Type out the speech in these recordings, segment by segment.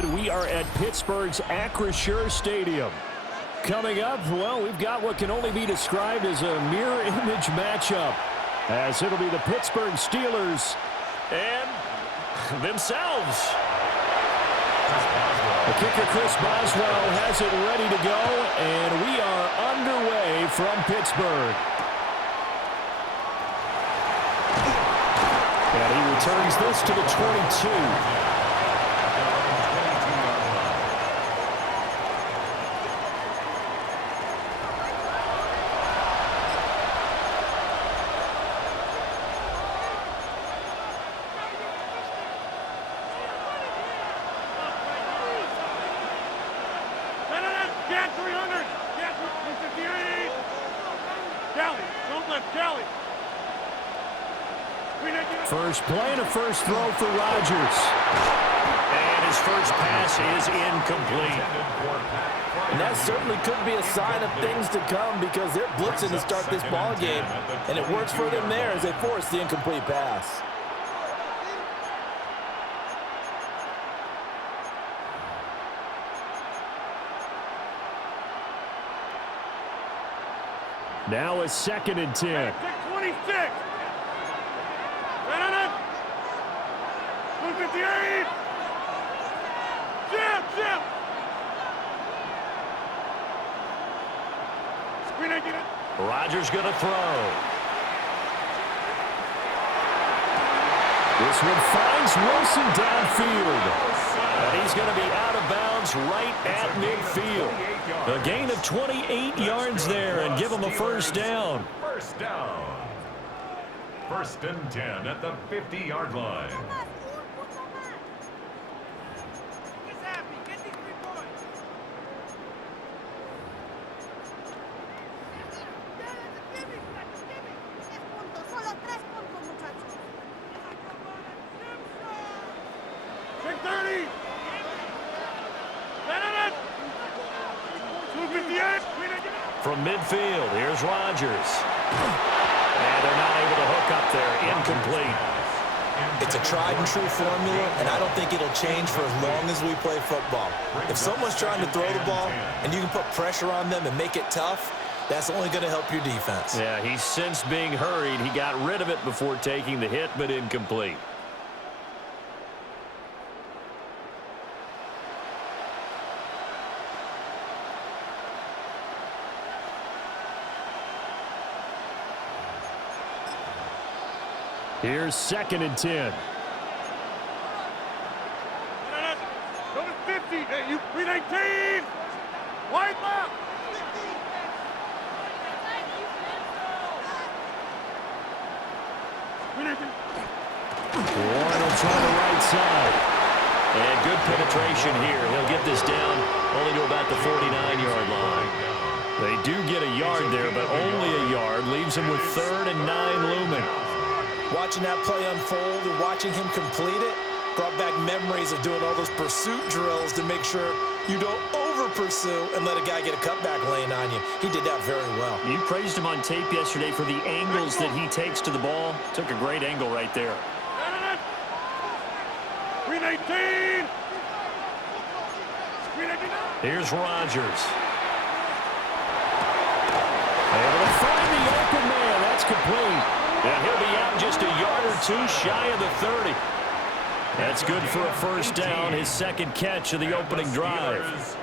good. We are at Pittsburgh's Acrisure Stadium. Coming up, well, we've got what can only be described as a mirror image matchup, as it'll be the Pittsburgh Steelers and themselves. The kicker, Chris Boswell, has it ready to go, and we are underway from Pittsburgh. And he returns this to the 22. First play and a first throw for Rodgers. And his first pass is incomplete. And that certainly could be a sign of things to come because they're blitzing to start this ball game, and it works for them there as they force the incomplete pass. Now a 2nd and 10. 26. 258. Jim. Screen it. Rodgers going to throw. This one finds Wilson downfield. And he's going to be out of bounds right at midfield. A gain of 28 yards there and give him a first down. First down. 1st and 10 at the 50-yard line. From midfield, here's Rodgers. And they're not able to hook up there. Incomplete. It's a tried-and-true formula, and I don't think it'll change for as long as we play football. If someone's trying to throw the ball and you can put pressure on them and make it tough, that's only going to help your defense. Yeah, he's since being hurried. He got rid of it before taking the hit, but incomplete. Here's 2nd and 10. Go to 50. Hey, you 319. Wide left. Warren will try the right side. And good penetration here. He'll get this down only to about the 49-yard line. They do get a yard there, but only a yard. Leaves him with 3rd and 9 looming. Watching that play unfold and watching him complete it brought back memories of doing all those pursuit drills to make sure you don't over-pursue and let a guy get a cutback lane on you. He did that very well. You praised him on tape yesterday for the angles that he takes to the ball. Took a great angle right there. 319. Here's Rodgers. Able to find the open man. That's complete. And he'll be out just a yard or two shy of the 30. That's good for a first down, his 2nd catch of the opening drive.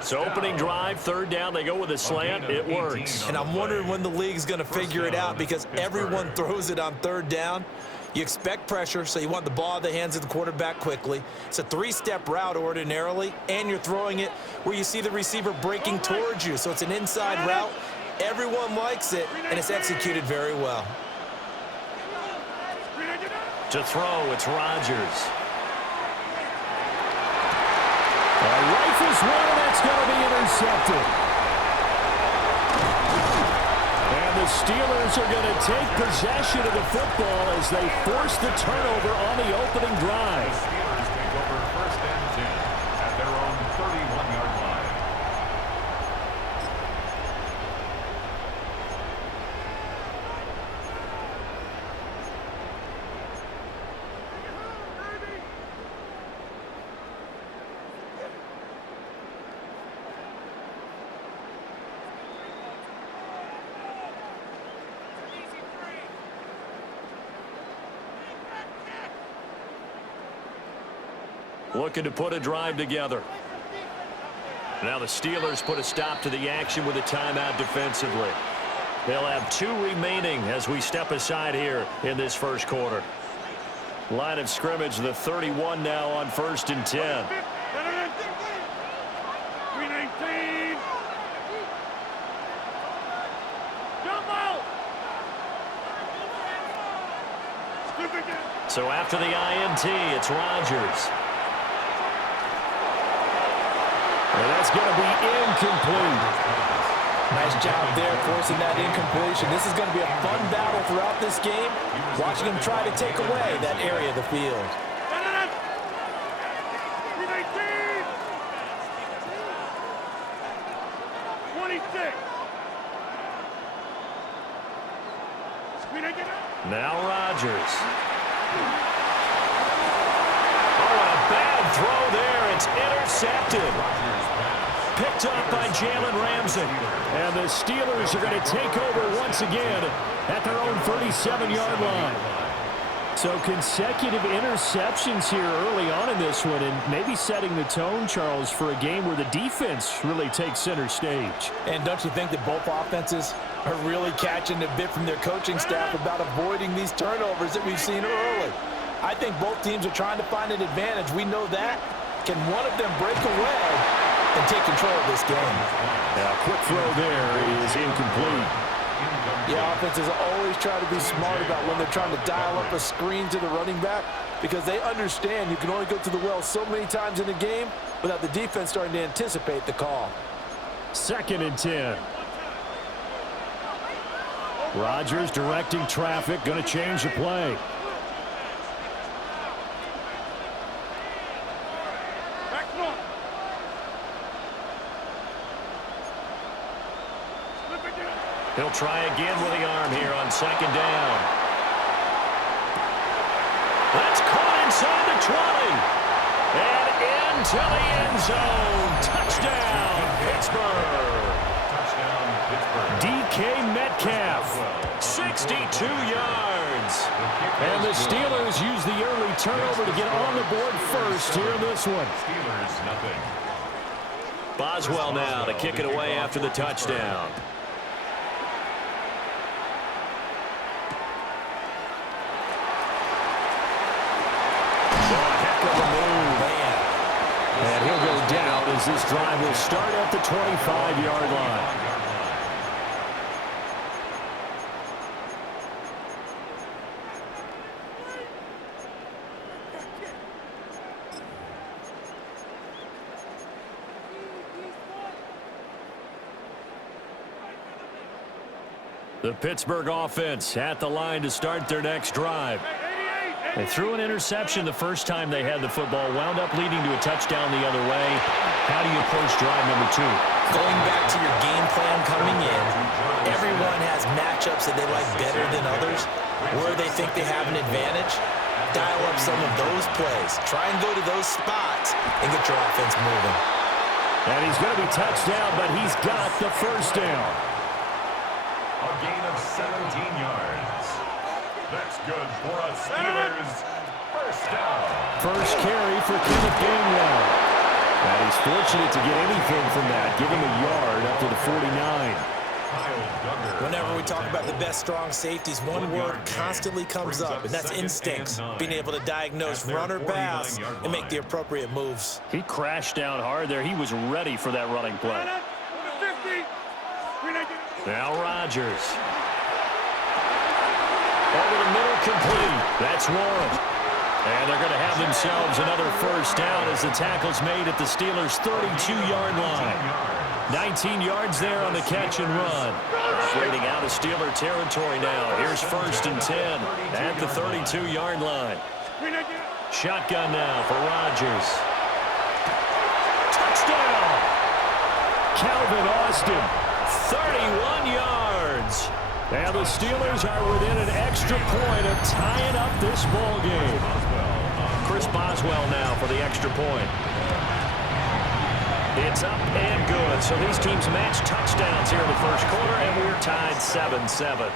So opening drive, 3rd down, they go with a slant. It works. And I'm wondering when the league's going to figure it out because everyone throws it on 3rd down. You expect pressure, so you want the ball in the hands of the quarterback quickly. It's a 3-step route ordinarily, and you're throwing it where you see the receiver breaking towards you. So it's an inside route. Everyone likes it, and it's executed very well. To throw, it's Rodgers. Rifles one, and that's going to be intercepted. And the Steelers are going to take possession of the football as they force the turnover on the opening drive. Steelers take over 1st and 10 at their own 31-yard line. looking to put a drive together. Now the Steelers put a stop to the action with a timeout defensively. They'll have 2 remaining as we step aside here in this first quarter. Line of scrimmage, the 31 now on 1st and 10. 319. Jump out. So after the INT, it's Rodgers. And that's going to be incomplete. Nice job there forcing that incompletion. This is going to be a fun battle throughout this game. Watching him try to take away that area of the field. 26. Now Rodgers. Oh, and a bad throw there. It's intercepted. Picked up by Jalen Ramsey. And the Steelers are going to take over once again at their own 37-yard line. So consecutive interceptions here early on in this one, and maybe setting the tone, Charles, for a game where the defense really takes center stage. And don't you think that both offenses are really catching a bit from their coaching staff about avoiding these turnovers that we've seen early? I think both teams are trying to find an advantage. We know that. Can one of them break away and take control of this game? Yeah, quick throw there is incomplete. Yeah, offenses always try to be smart about when they're trying to dial up a screen to the running back because they understand you can only go to the well so many times in a game without the defense starting to anticipate the call. 2nd and 10. Rodgers directing traffic, going to change the play. He'll try again with the arm here on 2nd down. That's caught inside the 20. And into the end zone. Touchdown, Pittsburgh. Touchdown, Pittsburgh. DK Metcalf, 62 yards. And the Steelers use the early turnover to get on the board first here in this one. Steelers, nothing. Boswell now to kick it away after the touchdown. And he'll go down as this drive will start at the 25-yard line. The Pittsburgh offense at the line to start their next drive. They threw an interception the first time they had the football, wound up leading to a touchdown the other way. How do you approach drive number 2? Going back to your game plan coming in, everyone has matchups that they like better than others, where they think they have an advantage. Dial up some of those plays. Try and go to those spots and get your offense moving. And he's going to be touched down, but he's got the first down. A gain of 17 yards. That's good for a Steelers first down. First carry for Kenneth Gainwell. And he's fortunate to get anything from that. Give him a yard up to the 49. Whenever we talk about the best strong safeties, one word constantly comes up, and that's instincts. Being able to diagnose run or pass and make the appropriate moves. He crashed down hard there. He was ready for that running play. Now Rodgers. Over the middle, complete. That's Warren. And they're going to have themselves another first down as the tackle's made at the Steelers' 32-yard line. 19 yards there on the catch and run. Operating out of Steeler territory now. Here's 1st and 10 at the 32-yard line. Shotgun now for Rodgers. Touchdown! Calvin Austin, 31 yards. And the Steelers are within an extra point of tying up this ball game. Chris Boswell now for the extra point. It's up and good. So these teams match touchdowns here in the first quarter, and we're tied 7-7.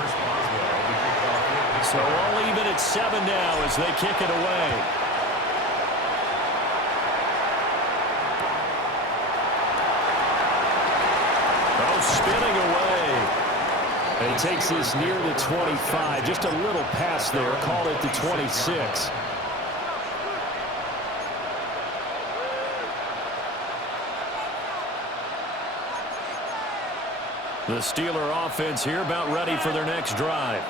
Chris Boswell, the kickoff So all even at 7 now as they kick it away. Oh, spinning away. And he takes this near the 25. Just a little pass there. Call it the 26. The Steeler offense here about ready for their next drive.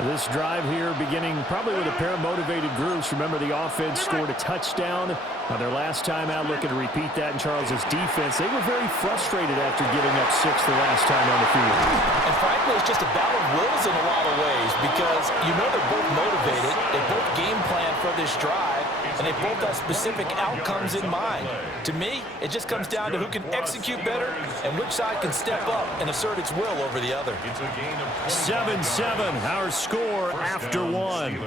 This drive here beginning probably with a pair of motivated groups. Remember, the offense scored a touchdown their last time out, looking to repeat that in Charles's defense. They were very frustrated after giving up 6 the last time on the field. And frankly, it's just a battle of wills in a lot of ways because you know they're both motivated. They both game plan for this drive, and they both have specific outcomes in mind. To me, it just comes down to who can execute better and which side can step up and assert its will over the other. 7-7, our score after 1.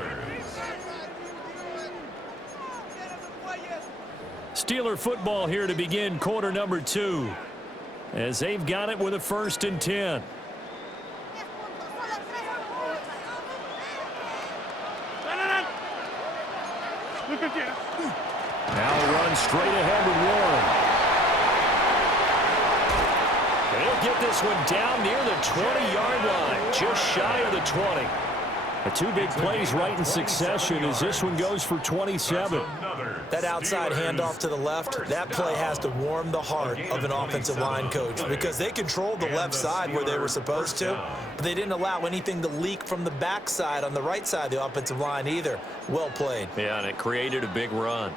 Steeler football here to begin quarter number 2 as they've got it with a 1st and 10. Now run straight ahead with Warren. He'll get this one down near the 20-yard line, just shy of the 20. The 2 big plays right in succession as this one goes for 27. That outside handoff to the left, that play has to warm the heart of an offensive line coach because they controlled the left side where they were supposed to, but they didn't allow anything to leak from the backside on the right side of the offensive line either. Well played. Yeah, and it created a big run.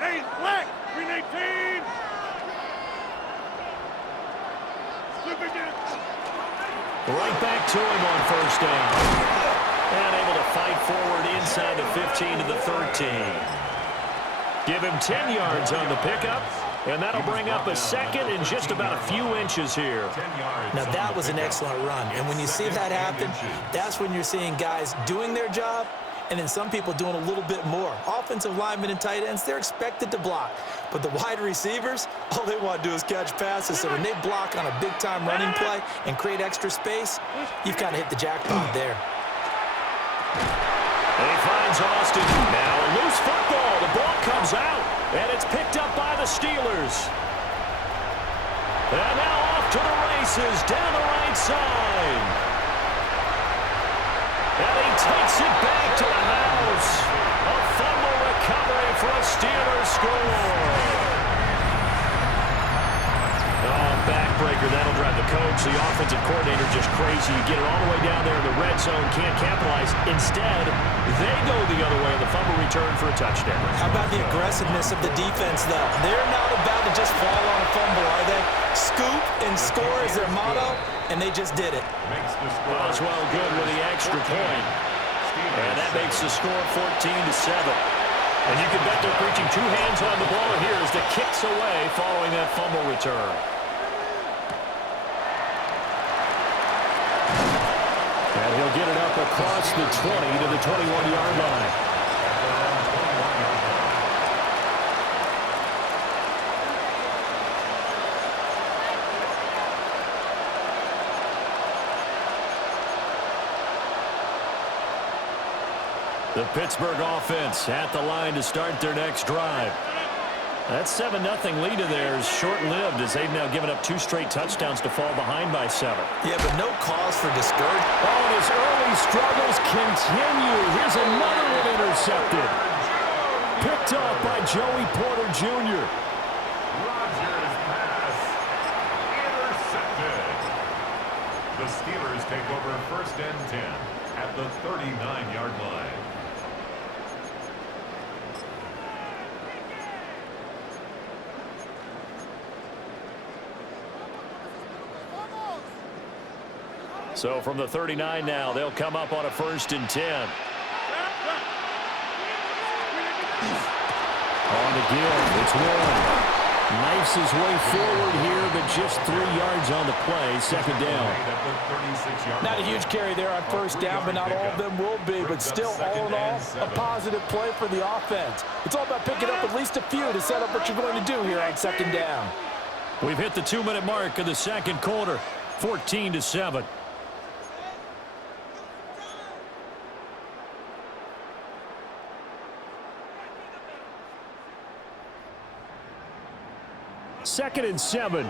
Hey, black, 318. Right back to him on 1st down. And able to fight forward inside the 15 to the 13. Give him 10 yards on the pickup. And that'll bring up a 2nd and just about a few inches here. Now that was an excellent run. And when you see that happen, that's when you're seeing guys doing their job and then some people doing a little bit more. Offensive linemen and tight ends, they're expected to block. But the wide receivers, all they want to do is catch passes. So when they block on a big-time running play and create extra space, you've kind of hit the jackpot there. And he finds Austin. Now a loose football. The ball comes out, and it's picked up by the Steelers. And now off to the races down the right side. And he takes it back to the house. A fumble recovery for a Steelers score. Oh, backbreaker. That'll drive the coach, the offensive coordinator, just crazy. You get it all the way down there in the red zone, can't capitalize. Instead, they go the other way on the fumble return for a touchdown. How about the aggressiveness of the defense, though? They're not about to just fall on a fumble, are they? Scoop and score is their motto, and they just did it. Boswell good with the extra point. And that makes the score 14-7. And you can bet they're preaching 2 hands on the ball here as the kick's away following that fumble return. And he'll get it up across the 20 to the 21-yard line. The Pittsburgh offense at the line to start their next drive. That 7-0 lead of theirs short-lived as they've now given up 2 straight touchdowns to fall behind by 7. Yeah, but no cause for discouragement. Oh, and his early struggles continue. Here's another one intercepted. Picked off by Joey Porter Jr. Rodgers' pass intercepted. The Steelers take over 1st and 10 at the 39-yard line. So from the 39 now, they'll come up on a 1st and 10. On the give, it's Warren. Knifes his way forward here, but just 3 yards on the play, 2nd down. Not a huge carry there on 1st down, but not all of them will be. But still, all in all, a positive play for the offense. It's all about picking up at least a few to set up what you're going to do here on 2nd down. We've hit the 2-minute mark of the second quarter, 14-7. Second and 7.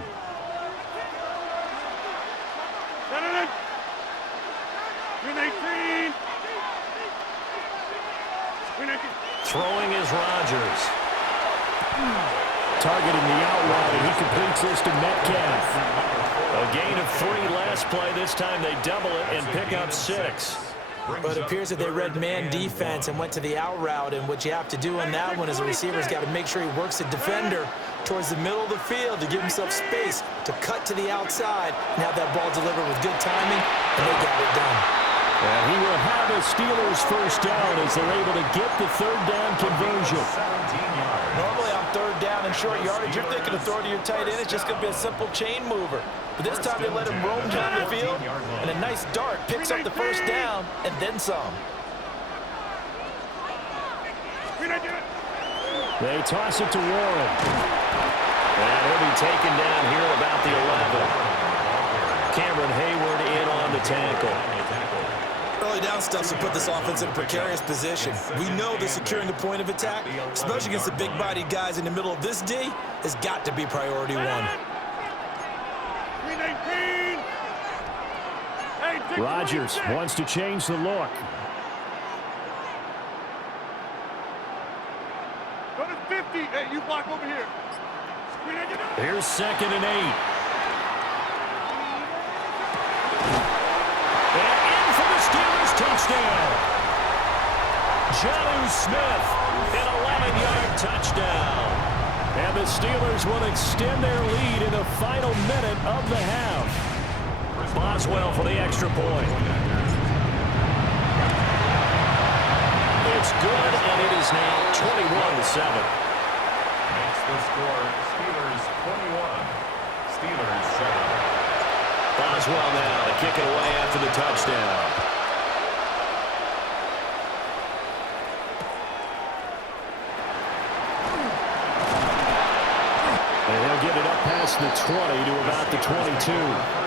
Throwing is Rodgers. Targeting the out route, and he completes this to Metcalf. A gain of 3 last play. This time they double it and pick up 6. But it appears that they read man defense and went to the out route, and what you have to do on that one is the receiver's got to make sure he works the defender towards the middle of the field to give himself space to cut to the outside and have that ball delivered with good timing, and they got it done. And he will have a Steelers first down as they're able to get the third down conversion. Normally on third down and short yardage, you're thinking of throwing to your tight end. It's just going to be a simple chain mover. But this time they let him roam down the field, and a nice dart picks up the first down and then some. They toss it to Warren. And he'll be taken down here at about the 11. Cameron Hayward in on the tackle. Early down stuff to put this offense in a precarious position. We know that securing the point of attack, especially against the big-bodied guys in the middle of this D, has got to be priority one. Rodgers wants to change the look. Go to 50. Hey, you block over here. Here's 2nd and 8. And in for the Steelers touchdown. Jonnu Smith, an 11-yard touchdown. And the Steelers will extend their lead in the final minute of the half. Boswell for the extra point. It's good, and it is now 21-7. Makes the score Steelers 21, Steelers 7. Boswell now to kick it away after the touchdown. And he'll get it up past the 20 to about the 22.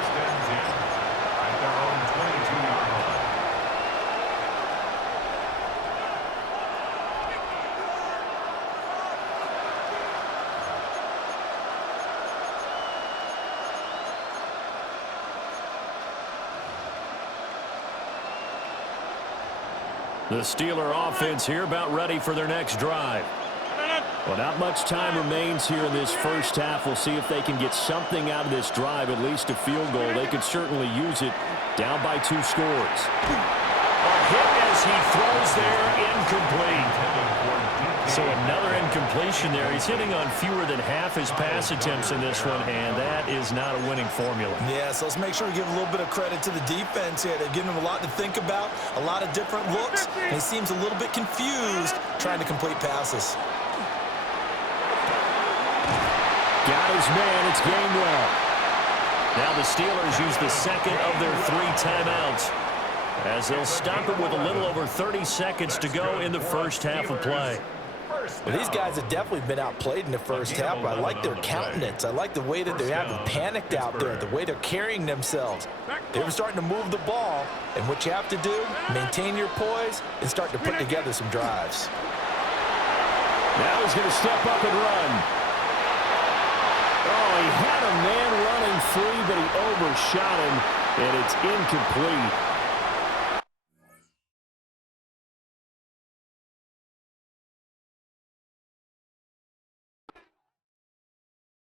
The Steeler offense here about ready for their next drive. Well, not much time remains here in this first half. We'll see if they can get something out of this drive, at least a field goal. They could certainly use it, down by 2 scores. A hit as he throws there, incomplete. So another incompletion there. He's hitting on fewer than half his pass attempts in this one, and that is not a winning formula. Yeah, so let's make sure we give a little bit of credit to the defense here. They've given him a lot to think about, a lot of different looks, and he seems a little bit confused trying to complete passes. Got his man. It's Gainwell. Now the Steelers use the second of their 3 timeouts as they'll stop it with a little over 30 seconds to go in the first half of play. Well, these guys have definitely been outplayed in the first half, but I like their countenance. I like the way that they're having panicked out there, the way they're carrying themselves. They're starting to move the ball, and what you have to do, maintain your poise and start to put together some drives. Now he's going to step up and run. Oh, he had a man running free, but he overshot him, and it's incomplete.